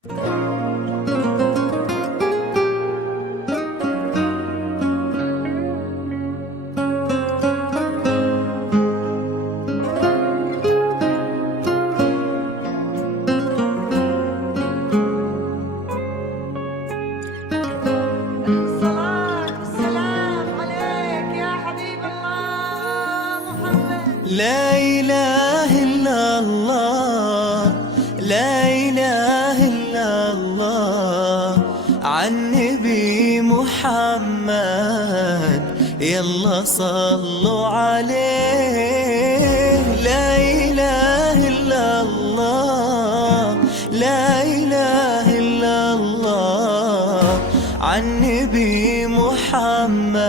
لا إله إلا الله، لا إله إلا الله، عن نبي محمد يلا صلوا عليه. لا إله إلا الله، لا إله إلا الله، عن نبي محمد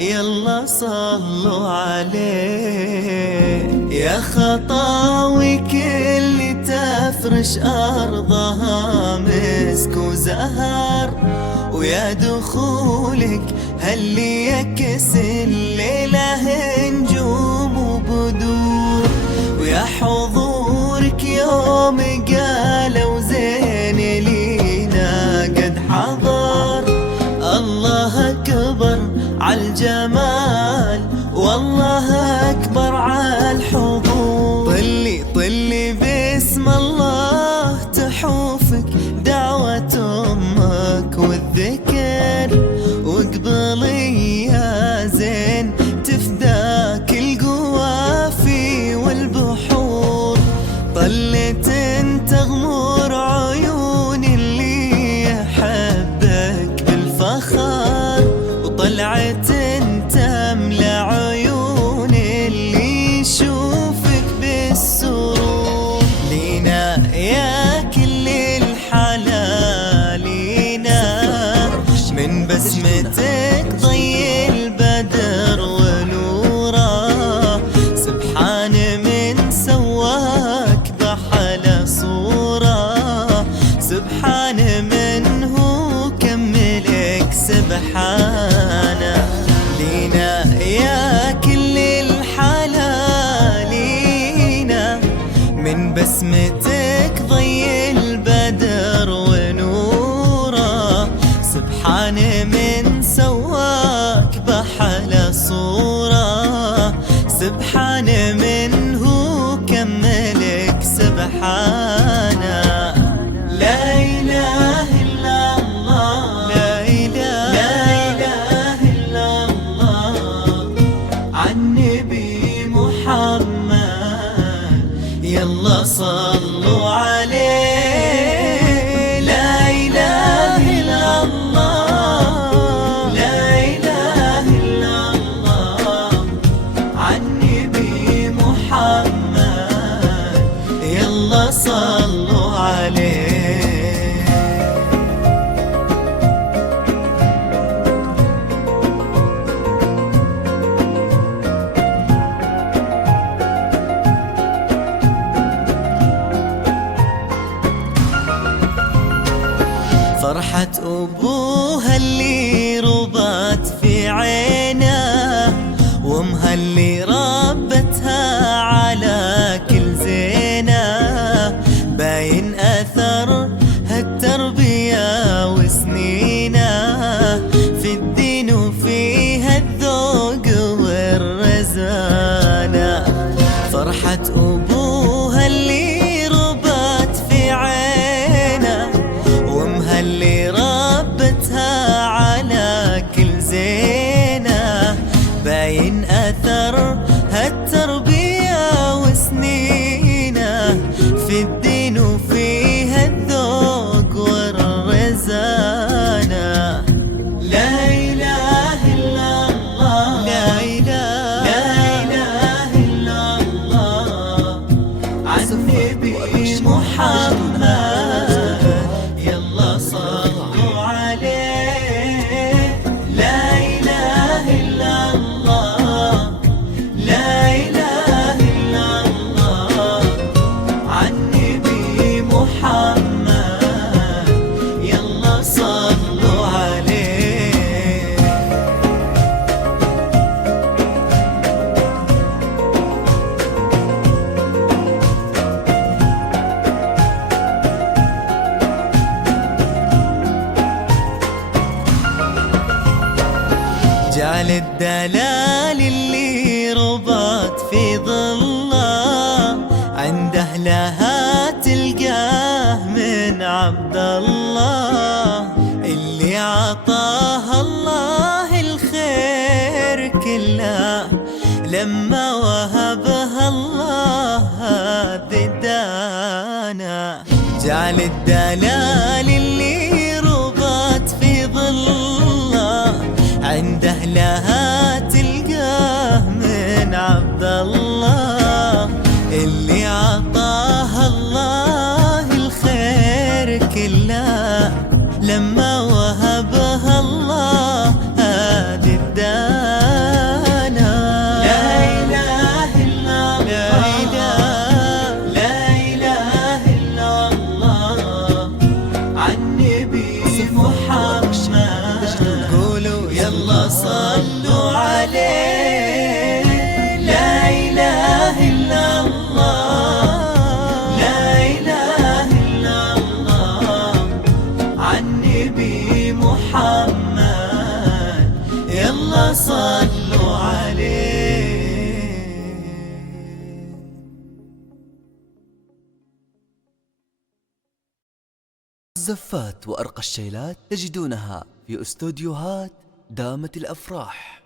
يلا صلوا عليه. يا خطاوي كل تفرش أرضها مسك وزهر، ويا دخولك هل يكس الليلة نجوم وبدور، ويا حضورك يوم قالوا زين لينا قد حضر. الله أكبر عالجمال، والله أكبر عالحضور. طلي باسم الله تحوفك دعوة أمك والذكر، واقبلي يا زين تفداك القوافي والبحور. طلت تغمر عيون اللي يحبك بالفخر، وطلعت تملى عيون اللي يشوفك بالسرور. لينا يا كل الحلال، لينا من بسمتك ضي البدر ونوره. سبحان من سواك بحلى صوره، سبحان من هو كملك سبحانه. لينا يا كل الحلالين، من بسمتك ضي البدر ونوره. سبحان من سواك بحلى صوره، سبحان من هو كملك سبحانه. لا إله إلا الله، لا إله إلا الله، عن نبي محمد يلا صلوا عليه. لا إله إلا الله، لا إله إلا الله، عن نبي محمد يلا صلوا عليه. فرحة أبوها اللي ربت في عينه، وامها اللي ربتها على كل زينه. باين أثر هالتربية وسنينه، في الدين وفيها الذوق والرزانة. فرحة أبوها اللي ربت في عينه، وامها اللي ربتها على كل زينه. باين أثر هالتربية وسنينه، في الدين وفيها الذوق جعل الدلال اللي ربط في ظله عند أهلها تلقاه من عبد الله، اللي عطاها الله الخير كله لما وهبها الله هذه الدانا. جعل الدلال اللي ربط في ظله عند أهلها تلقاه من عبد الله، اللي عطاها الله الخير كله لما وهبها الله هذه الدانا. لا إله إلا الله، لا إله إلا الله، عن نبي محمد قولوا يلا صلوا عليه. لا إله إلا الله، لا إله إلا الله، عن نبي محمد يلا صلوا عليه. الزفات وأرقى الشيلات تجدونها في استوديوهات دامت الأفراح.